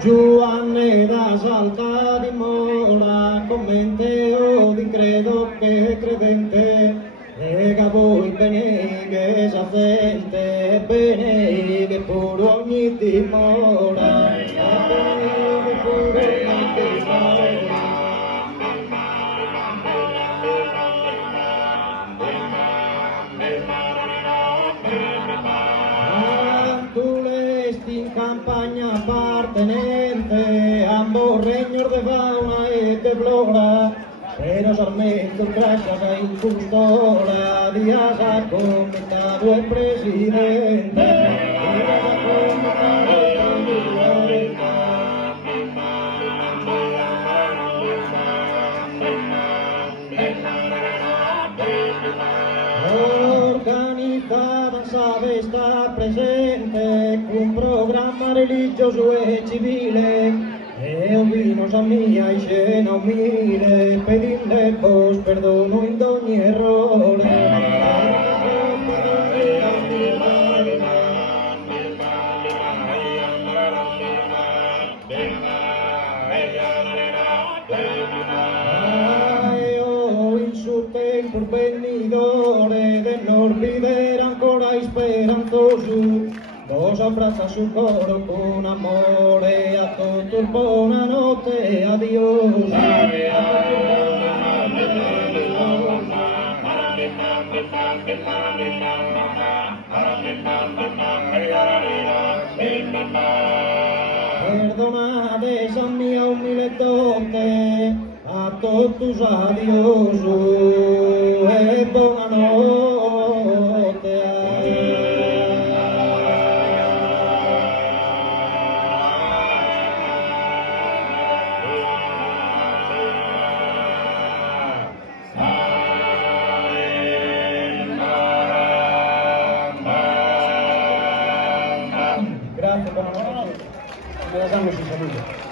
Giovanni da Salta dimora, commente di credo che è credente, lega voi bene che s'affente, bene che pure ogni dimora, bene che pure ogni dimora. Tu lesti in campagna appartenente a un regno de fauna e de flora, pero Sarmiento gracias a injustola di asa comitato e presidente. Organizzata sabe estar presente un programma religioso e civile e ovinos a mia e scena umile pedinde vos perdono in ogni errore. Tempor venidore de non vivere ancora speranzoso, vos abbraccia sul coro con amore, a tutto buonanotte, adios. Perdonate esa mia umile dote, a totus adios e buonanotte. Grazie, buonanotte. Me la sanno si saluta.